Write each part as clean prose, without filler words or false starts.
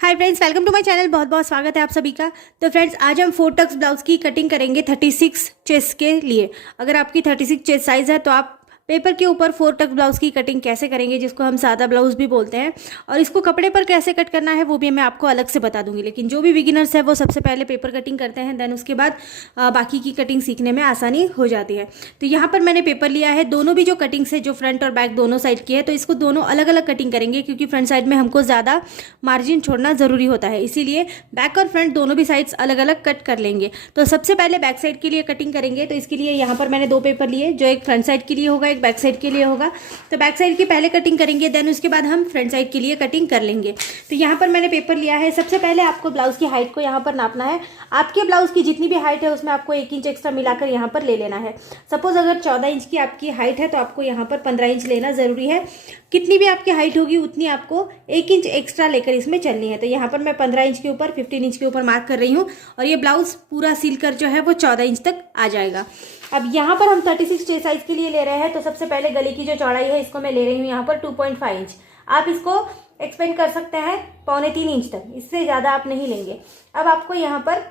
Hi friends, welcome to my channel. बहुत बहुत स्वागत है आप सभी का। तो फ्रेंड्स, आज हम 4 टक्स ब्लाउज की कटिंग करेंगे 36 चेस्ट के लिए। अगर आपकी 36 चेस्ट साइज़ है तो आप पेपर के ऊपर 4 टक्स ब्लाउज की कटिंग कैसे करेंगे, जिसको हम सादा ब्लाउज भी बोलते हैं, और इसको कपड़े पर कैसे कट करना है वो भी मैं आपको अलग से बता दूंगी। लेकिन जो भी बिगिनर्स है वो सबसे पहले पेपर कटिंग करते हैं, देन उसके बाद बाकी की कटिंग सीखने में आसानी हो जाती है। तो यहाँ पर मैंने पेपर लिया है, दोनों भी जो कटिंग्स है, जो फ्रंट और बैक दोनों साइड की है, तो इसको दोनों अलग अलग कटिंग करेंगे क्योंकि फ्रंट साइड में हमको ज़्यादा मार्जिन छोड़ना ज़रूरी होता है, इसीलिए बैक और फ्रंट दोनों भी साइड्स अलग अलग कट कर लेंगे। तो सबसे पहले बैक साइड के लिए कटिंग करेंगे। तो इसके लिए यहाँ पर मैंने 2 पेपर लिए, जो एक फ्रंट साइड के लिए होगा, एक बैक साइड के लिए होगा। तो बैक साइड की पहले कटिंग करेंगे, देन उसके बाद हम फ्रंट साइड के लिए कटिंग कर लेंगे। तो यहाँ पर मैंने पेपर लिया है। सबसे पहले आपको ब्लाउज की हाइट को यहाँ पर नापना है। आपके ब्लाउज की जितनी भी हाइट है उसमें आपको 1 इंच एक्स्ट्रा मिलाकर यहाँ पर ले लेना है। सपोज अगर 14 इंच की आपकी हाइट है तो आपको यहाँ पर 15 इंच लेना ज़रूरी है। कितनी भी आपकी हाइट होगी उतनी आपको 1 इंच एक्स्ट्रा लेकर इसमें चलनी है। तो यहाँ पर मैं 15 इंच के ऊपर 15 इंच के ऊपर मार्क कर रही हूँ, और ये ब्लाउज पूरा सील कर जो है वो 14 इंच तक आ जाएगा। अब यहाँ पर हम 36 चेस्ट साइज के लिए ले रहे हैं। तो सबसे पहले गले की जो चौड़ाई है इसको मैं ले रही हूँ यहाँ पर 2.5 इंच। आप इसको एक्सपेंड कर सकते हैं 2.25 इंच तक, इससे ज़्यादा आप नहीं लेंगे। अब आपको यहाँ पर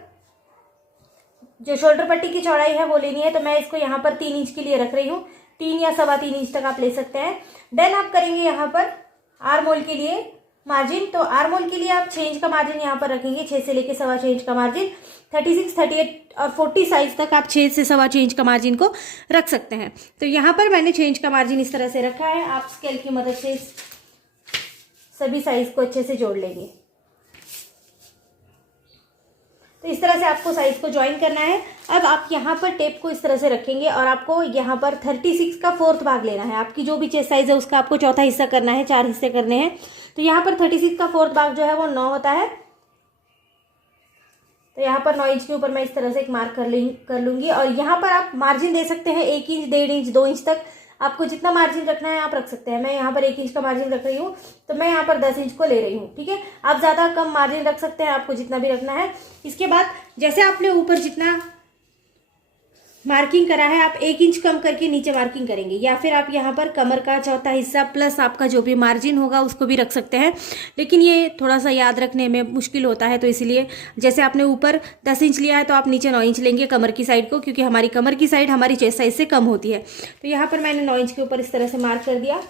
जो शोल्डर पट्टी की चौड़ाई है वो लेनी है। तो मैं इसको यहाँ पर 3 इंच के लिए रख रही हूँ। 3 या 3.25 इंच तक आप ले सकते हैं। देन आप करेंगे यहाँ पर आर्म होल के लिए मार्जिन। तो आर्म होल के लिए आप 6 इंच का मार्जिन यहाँ पर रखेंगे, 6 से लेके 6.25 इंच का मार्जिन। 36, 38 और 40 साइज तक आप 6 से 6.25 इंच का मार्जिन को रख सकते हैं। तो यहाँ पर मैंने 6 इंच का मार्जिन इस तरह से रखा है। आप स्केल की मदद से सभी साइज को अच्छे से जोड़ लेंगे। तो इस तरह से आपको साइज को ज्वाइन करना है। अब आप यहाँ पर टेप को इस तरह से रखेंगे और आपको यहाँ पर 36 का 4th भाग लेना है। आपकी जो भी चेस्ट साइज है उसका आपको चौथा हिस्सा करना है, 4 हिस्से करने हैं। तो यहाँ पर 36 का 4th भाग जो है वो 9 होता है। तो यहाँ पर 9 इंच के ऊपर मैं इस तरह से एक मार्क कर लूंगी, और यहाँ पर आप मार्जिन दे सकते हैं 1 इंच, 1.5 इंच, 2 इंच तक। आपको जितना मार्जिन रखना है आप रख सकते हैं। मैं यहाँ पर 1 इंच का मार्जिन रख रही हूँ, तो मैं यहाँ पर 10 इंच को ले रही हूँ। ठीक है, आप ज़्यादा कम मार्जिन रख सकते हैं, आपको जितना भी रखना है। इसके बाद जैसे आपने ऊपर जितना मार्किंग करा है, आप 1 इंच कम करके नीचे मार्किंग करेंगे, या फिर आप यहाँ पर कमर का चौथा हिस्सा प्लस आपका जो भी मार्जिन होगा उसको भी रख सकते हैं। लेकिन ये थोड़ा सा याद रखने में मुश्किल होता है, तो इसलिए जैसे आपने ऊपर 10 इंच लिया है तो आप नीचे 9 इंच लेंगे कमर की साइड को, क्योंकि हमारी कमर की साइड हमारी चेस्ट साइज से कम होती है। तो यहाँ पर मैंने 9 इंच के ऊपर इस तरह से मार्क कर दिया।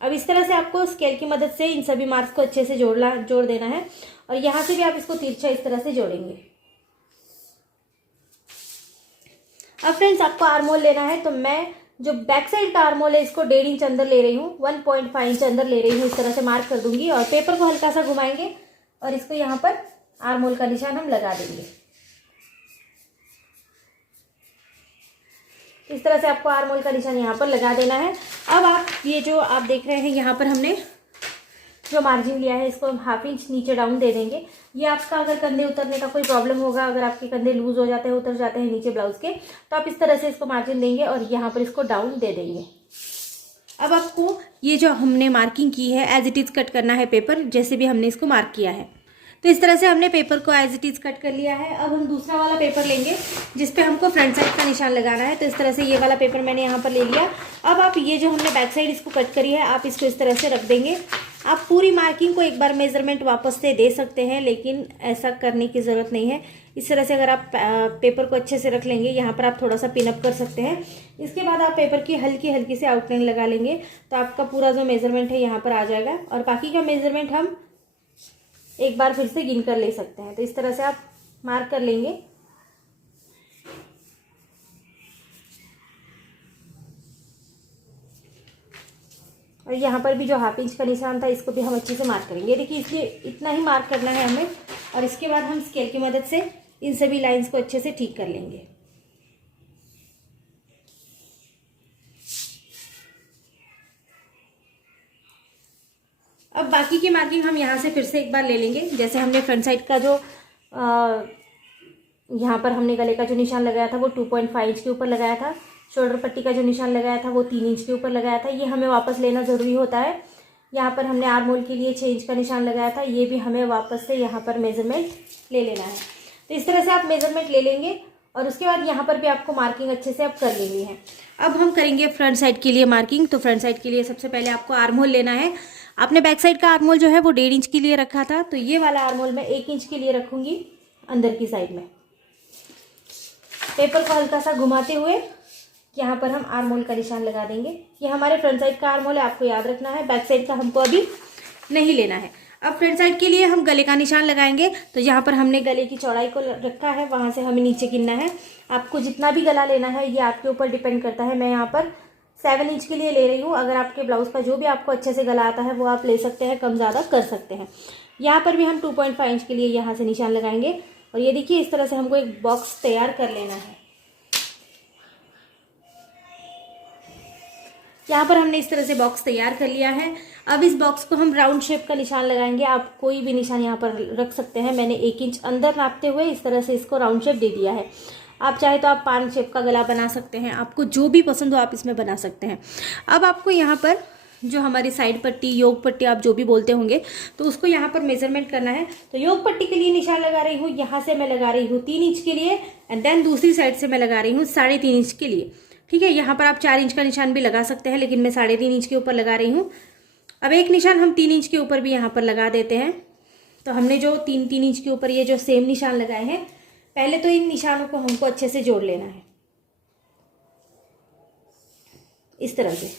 अब इस तरह से आपको स्केल की मदद से इन सभी मार्क्स को अच्छे से जोड़ देना है, और यहाँ से भी आप इसको तिरछा इस तरह से जोड़ेंगे। अब फ्रेंड्स, आपको आर्म होल लेना है। तो मैं जो बैक साइड का आर्म होल है इसको 1.5 इंच अंदर ले रही हूँ, 1.5 इंच अंदर ले रही हूँ। इस तरह से मार्क कर दूंगी, और पेपर को हल्का सा घुमाएंगे और इसको यहाँ पर आर्म होल का निशान हम लगा देंगे। इस तरह से आपको आर्म होल का निशान यहाँ पर लगा देना है। अब आप ये जो आप देख रहे हैं, यहाँ पर हमने जो मार्जिन लिया है इसको हम 1/2 इंच नीचे डाउन दे देंगे। ये आपका अगर कंधे उतरने का कोई प्रॉब्लम होगा, अगर आपके कंधे लूज हो जाते हैं, उतर जाते हैं नीचे ब्लाउज के, तो आप इस तरह से इसको मार्जिन देंगे और यहाँ पर इसको डाउन दे देंगे। अब आपको ये जो हमने मार्किंग की है एज इट इज कट करना है पेपर, जैसे भी हमने इसको मार्क किया है। तो इस तरह से हमने पेपर को एज इट इज कट कर लिया है। अब हम दूसरा वाला पेपर लेंगे जिसपे हमको फ्रंट साइड का निशान लगाना है। तो इस तरह से ये वाला पेपर मैंने यहाँ पर ले लिया। अब आप ये जो हमने बैक साइड इसको कट करी है, आप इसको इस तरह से रख देंगे। आप पूरी मार्किंग को एक बार मेजरमेंट वापस से दे सकते हैं, लेकिन ऐसा करने की ज़रूरत नहीं है। इस तरह से अगर आप पेपर को अच्छे से रख लेंगे, यहाँ पर आप थोड़ा सा पिनअप कर सकते हैं। इसके बाद आप पेपर की हल्की हल्की से आउटलाइन लगा लेंगे, तो आपका पूरा जो मेजरमेंट है यहाँ पर आ जाएगा, और बाकी का मेजरमेंट हम एक बार फिर से गिन कर ले सकते हैं। तो इस तरह से आप मार्क कर लेंगे। और यहाँ पर भी जो 1/2 इंच का निशान था इसको भी हम अच्छे से मार्क करेंगे। देखिए, इसलिए इतना ही मार्क करना है हमें, और इसके बाद हम स्केल की मदद से इन सभी लाइंस को अच्छे से ठीक कर लेंगे। अब बाकी की मार्किंग हम यहाँ से फिर से एक बार ले लेंगे। जैसे हमने फ्रंट साइड का जो यहाँ पर हमने गले का जो निशान लगाया था वो 2.5 इंच के ऊपर लगाया था। शोल्डर पट्टी का जो निशान लगाया था वो 3 इंच के ऊपर लगाया था। ये हमें वापस लेना ज़रूरी होता है। यहाँ पर हमने आर्म होल के लिए 6 इंच का निशान लगाया था, ये भी हमें वापस से यहाँ पर मेजरमेंट ले लेना है। तो इस तरह से आप मेजरमेंट ले लेंगे, और उसके बाद यहाँ पर भी आपको मार्किंग अच्छे से आप कर लेनी है। अब हम करेंगे फ्रंट साइड के लिए मार्किंग। तो फ्रंट साइड के लिए सबसे पहले आपको आर्म होल लेना है। आपने बैक साइड का आर्मोल जो है वो 1.5 इंच के लिए रखा था, तो ये वाला आर्मोल मैं 1 इंच के लिए रखूंगी अंदर की साइड में। पेपर को हल्का सा घुमाते हुए यहाँ पर हम आर्मोल का निशान लगा देंगे। ये हमारे फ्रंट साइड का आर्मोल है, आपको याद रखना है, बैक साइड का हमको अभी नहीं लेना है। अब फ्रंट साइड के लिए हम गले का निशान लगाएंगे। तो यहाँ पर हमने गले की चौड़ाई को रखा है, वहाँ से हमें नीचे गिनना है। आपको जितना भी गला लेना है ये आपके ऊपर डिपेंड करता है। मैं यहाँ पर 7 इंच के लिए ले रही हूँ। अगर आपके ब्लाउज का जो भी आपको अच्छे से गला आता है वो आप ले सकते हैं, कम ज़्यादा कर सकते हैं। यहाँ पर भी हम 2.5 इंच के लिए यहाँ से निशान लगाएंगे। और ये देखिए इस तरह से हमको एक बॉक्स तैयार कर लेना है। यहाँ पर हमने इस तरह से बॉक्स तैयार कर लिया है। अब इस बॉक्स को हम राउंड शेप का निशान लगाएंगे। आप कोई भी निशान यहाँ पर रख सकते हैं। मैंने 1 इंच अंदर नापते हुए इस तरह से इसको राउंड शेप दे दिया है। आप चाहे तो आप पान शेप का गला बना सकते हैं, आपको जो भी पसंद हो आप इसमें बना सकते हैं। अब आपको यहाँ पर जो हमारी साइड पट्टी, योग पट्टी आप जो भी बोलते होंगे, तो उसको यहाँ पर मेजरमेंट करना है। तो योग पट्टी के लिए निशान लगा रही हूँ, यहाँ से मैं लगा रही हूँ 3 इंच के लिए, एंड देन दूसरी साइड से मैं लगा रही हूँ 3.5 इंच के लिए। ठीक है, यहाँ पर आप 4 इंच का निशान भी लगा सकते हैं, लेकिन मैं 3.5 इंच के ऊपर लगा रही हूँ। अब एक निशान हम 3 इंच के ऊपर भी यहाँ पर लगा देते हैं। तो हमने जो 3 इंच के ऊपर ये जो सेम निशान लगाए हैं, पहले तो इन निशानों को हमको अच्छे से जोड़ लेना है इस तरह से।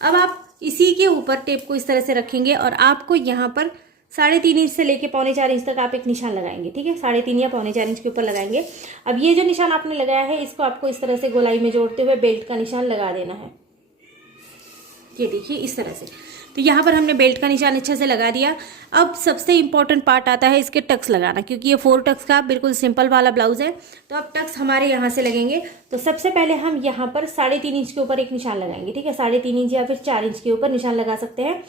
अब आप इसी के ऊपर टेप को इस तरह से रखेंगे और आपको यहाँ पर 3.5 इंच से लेके 3.25 इंच तक आप एक निशान लगाएंगे। ठीक है, 3.5 या 3.25 इंच के ऊपर लगाएंगे। अब ये जो निशान आपने लगाया है इसको आपको इस तरह से गोलाई में जोड़ते हुए बेल्ट का निशान लगा देना है। ये देखिए इस तरह से। तो यहाँ पर हमने बेल्ट का निशान अच्छे से लगा दिया। अब सबसे इम्पोर्टेंट पार्ट आता है इसके टक्स लगाना, क्योंकि ये 4 टक्स का बिल्कुल सिंपल वाला ब्लाउज है। तो अब टक्स हमारे यहाँ से लगेंगे। तो सबसे पहले हम यहाँ पर 3.5 इंच के ऊपर एक निशान लगाएंगे। ठीक है, 3.5 इंच या फिर 4 इंच के ऊपर निशान लगा सकते हैं।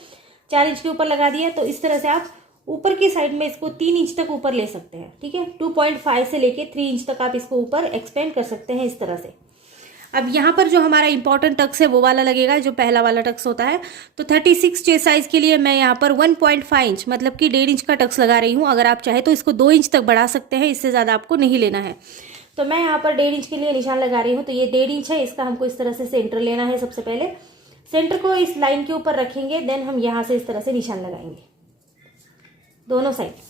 4 इंच के ऊपर लगा दिया तो इस तरह से आप ऊपर की साइड में इसको 3 इंच तक ऊपर ले सकते हैं। ठीक है, 2.5 से लेके 3 इंच तक आप इसको ऊपर एक्सपेंड कर सकते हैं इस तरह से। अब यहाँ पर जो हमारा इंपॉर्टेंट टक्स है वो वाला लगेगा, जो पहला वाला टक्स होता है। तो 36 चेस्ट साइज के लिए मैं यहाँ पर 1.5 इंच मतलब कि 1.5 इंच का टक्स लगा रही हूँ। अगर आप चाहे तो इसको 2 इंच तक बढ़ा सकते हैं, इससे ज़्यादा आपको नहीं लेना है। तो मैं यहाँ पर 1.5 इंच के लिए निशान लगा रही हूँ। तो ये 1.5 इंच है, इसका हमको इस तरह से सेंटर लेना है। सबसे पहले सेंटर को इस लाइन के ऊपर रखेंगे, देन हम यहाँ से इस तरह से निशान लगाएंगे दोनों साइड।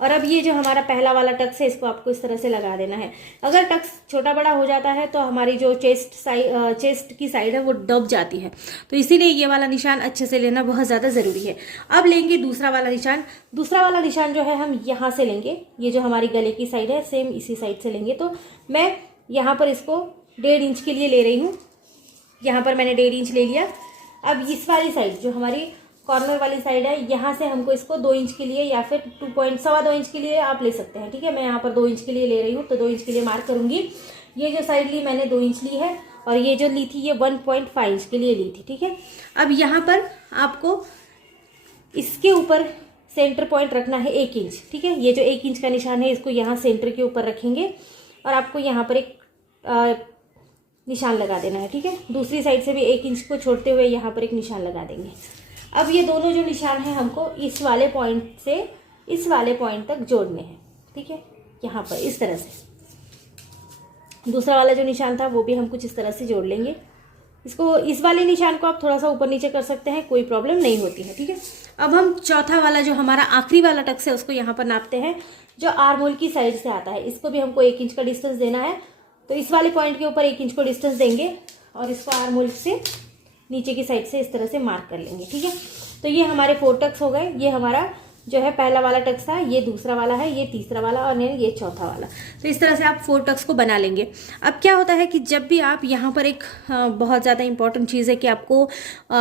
और अब ये जो हमारा पहला वाला टक्स है इसको आपको इस तरह से लगा देना है। अगर टक्स छोटा बड़ा हो जाता है तो हमारी जो चेस्ट की साइड है वो दब जाती है। तो इसीलिए ये वाला निशान अच्छे से लेना बहुत ज़्यादा ज़रूरी है। अब लेंगे दूसरा वाला निशान। दूसरा वाला निशान जो है हम यहाँ से लेंगे, ये जो हमारी गले की साइड है सेम इसी साइड से लेंगे। तो मैं यहाँ पर इसको 1.5 इंच के लिए ले रही हूँ। यहाँ पर मैंने 1.5 इंच ले लिया। अब इस वाली साइड जो हमारी कॉर्नर वाली साइड है, यहाँ से हमको इसको 2 इंच के लिए या फिर 2.2 इंच के लिए आप ले सकते हैं। ठीक है, मैं यहाँ पर 2 इंच के लिए ले रही हूँ, तो 2 इंच के लिए मार्क करूंगी। ये जो साइड ली मैंने 2 इंच ली है, और ये जो ली थी ये 1.5 इंच के लिए ली थी। ठीक है, अब यहाँ पर आपको इसके ऊपर सेंटर पॉइंट रखना है 1 इंच। ठीक है, ये जो 1 इंच का निशान है इसको यहाँ सेंटर के ऊपर रखेंगे और आपको यहाँ पर एक निशान लगा देना है। ठीक है, दूसरी साइड से भी 1 इंच को छोड़ते हुए यहाँ पर एक निशान लगा देंगे। अब ये दोनों जो निशान है हमको इस वाले पॉइंट से इस वाले पॉइंट तक जोड़ने हैं। ठीक है, यहाँ पर इस तरह से। दूसरा वाला जो निशान था वो भी हम कुछ इस तरह से जोड़ लेंगे। इसको इस वाले निशान को आप थोड़ा सा ऊपर नीचे कर सकते हैं, कोई प्रॉब्लम नहीं होती है। ठीक है, अब हम चौथा वाला जो हमारा आखिरी वाला टक्स है उसको यहाँ पर नापते हैं, जो आर्महोल की साइड से आता है। इसको भी हमको 1 इंच का डिस्टेंस देना है। तो इस वाले पॉइंट के ऊपर 1 इंच को डिस्टेंस देंगे और इसको आर्महोल से नीचे की साइड से इस तरह से मार्क कर लेंगे। ठीक है, तो ये हमारे 4 टक्स हो गए। ये हमारा जो है पहला वाला टक्स था, ये दूसरा वाला है, ये तीसरा वाला और ये चौथा वाला। तो इस तरह से आप 4 टक्स को बना लेंगे। अब क्या होता है कि जब भी आप यहाँ पर एक बहुत ज़्यादा इंपॉर्टेंट चीज़ है कि आपको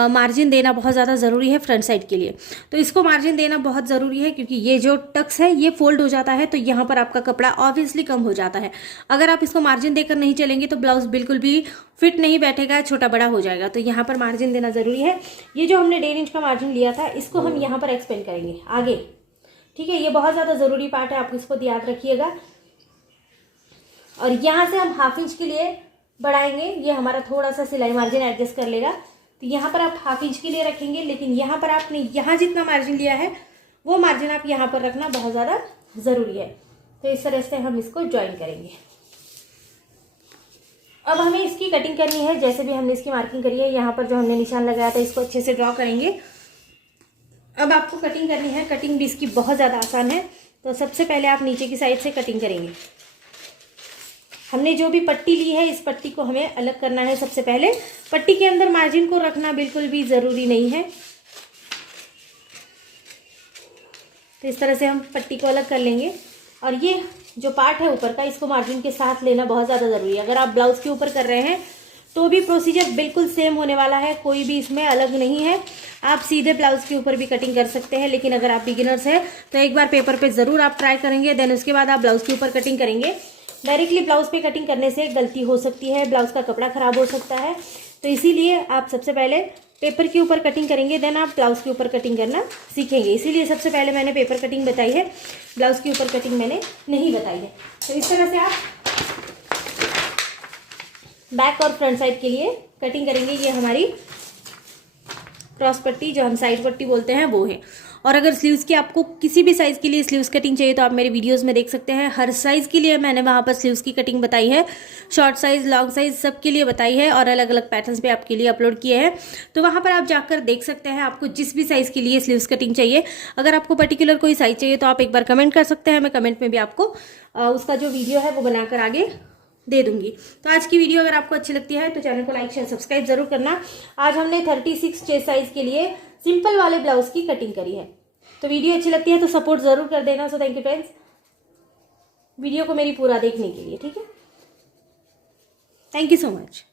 मार्जिन देना बहुत ज़्यादा ज़रूरी है फ्रंट साइड के लिए। तो इसको मार्जिन देना बहुत ज़रूरी है, क्योंकि ये जो टक्स है ये फोल्ड हो जाता है, तो यहाँ पर आपका कपड़ा ऑब्वियसली कम हो जाता है। अगर आप इसको मार्जिन देकर नहीं चलेंगे तो ब्लाउज बिल्कुल भी फिट नहीं बैठेगा, छोटा बड़ा हो जाएगा। तो यहाँ पर मार्जिन देना ज़रूरी है। ये जो हमने 1.5 इंच का मार्जिन लिया था इसको हम यहाँ पर एक्सपेंड करेंगे आगे। ठीक है, ये बहुत ज़्यादा ज़रूरी पार्ट है, आप इसको याद रखिएगा। और यहाँ से हम 1/2 इंच के लिए बढ़ाएंगे। ये हमारा थोड़ा सा सिलाई मार्जिन एडजस्ट कर लेगा। तो यहाँ पर आप 1/2 इंच के लिए रखेंगे, लेकिन यहाँ पर आपने यहाँ जितना मार्जिन लिया है वो मार्जिन आप यहाँ पर रखना बहुत ज़्यादा ज़रूरी है। तो इस तरह से हम इसको ज्वाइन करेंगे। अब हमें इसकी कटिंग करनी है। जैसे भी हमने इसकी मार्किंग करी है, यहाँ पर जो हमने निशान लगाया था इसको अच्छे से ड्रॉ करेंगे। अब आपको कटिंग करनी है। कटिंग भी इसकी बहुत ज़्यादा आसान है। तो सबसे पहले आप नीचे की साइड से कटिंग करेंगे। हमने जो भी पट्टी ली है, इस पट्टी को हमें अलग करना है। सबसे पहले पट्टी के अंदर मार्जिन को रखना बिल्कुल भी ज़रूरी नहीं है। तो इस तरह से हम पट्टी को अलग कर लेंगे। और ये जो पार्ट है ऊपर का, इसको मार्जिन के साथ लेना बहुत ज़्यादा ज़रूरी है। अगर आप ब्लाउज़ के ऊपर कर रहे हैं तो भी प्रोसीजर बिल्कुल सेम होने वाला है, कोई भी इसमें अलग नहीं है। आप सीधे ब्लाउज़ के ऊपर भी कटिंग कर सकते हैं, लेकिन अगर आप बिगिनर्स हैं तो एक बार पेपर पे ज़रूर आप ट्राई करेंगे, देन उसके बाद आप ब्लाउज़ के ऊपर कटिंग करेंगे। डायरेक्टली ब्लाउज़ पे कटिंग करने से गलती हो सकती है, ब्लाउज़ का कपड़ा ख़राब हो सकता है। तो इसीलिए आप सबसे पहले पेपर के ऊपर कटिंग करेंगे, देन आप ब्लाउज़ के ऊपर कटिंग करना सीखेंगे। इसीलिए सबसे पहले मैंने पेपर कटिंग बताई है, ब्लाउज़ के ऊपर कटिंग मैंने नहीं बताई है। तो इस तरह से आप बैक और फ्रंट साइड के लिए कटिंग करेंगे। ये हमारी क्रॉस पट्टी, जो हम साइड पट्टी बोलते हैं, वो है। और अगर स्लीव्स की आपको किसी भी साइज़ के लिए स्लीव्स कटिंग चाहिए तो आप मेरे वीडियोस में देख सकते हैं। हर साइज़ के लिए मैंने वहाँ पर स्लीव्स की कटिंग बताई है, शॉर्ट साइज़, लॉन्ग साइज़ सब के लिए बताई है, और अलग अलग पैटर्न्स पे आपके लिए अपलोड किए हैं। तो वहाँ पर आप जाकर देख सकते हैं आपको जिस भी साइज़ के लिए स्लीव्स कटिंग चाहिए। अगर आपको पर्टिकुलर कोई साइज़ चाहिए तो आप एक बार कमेंट कर सकते हैं। मैं कमेंट में भी आपको उसका जो वीडियो है वो बनाकर आगे दे दूंगी। तो आज की वीडियो अगर आपको अच्छी लगती है तो चैनल को लाइक शेयर सब्सक्राइब जरूर करना। आज हमने 36 चेस्ट साइज के लिए सिंपल वाले ब्लाउज की कटिंग करी है। तो वीडियो अच्छी लगती है तो सपोर्ट जरूर कर देना। So thank you friends, video को मेरी पूरा देखने के लिए। ठीक है, थैंक यू सो मच।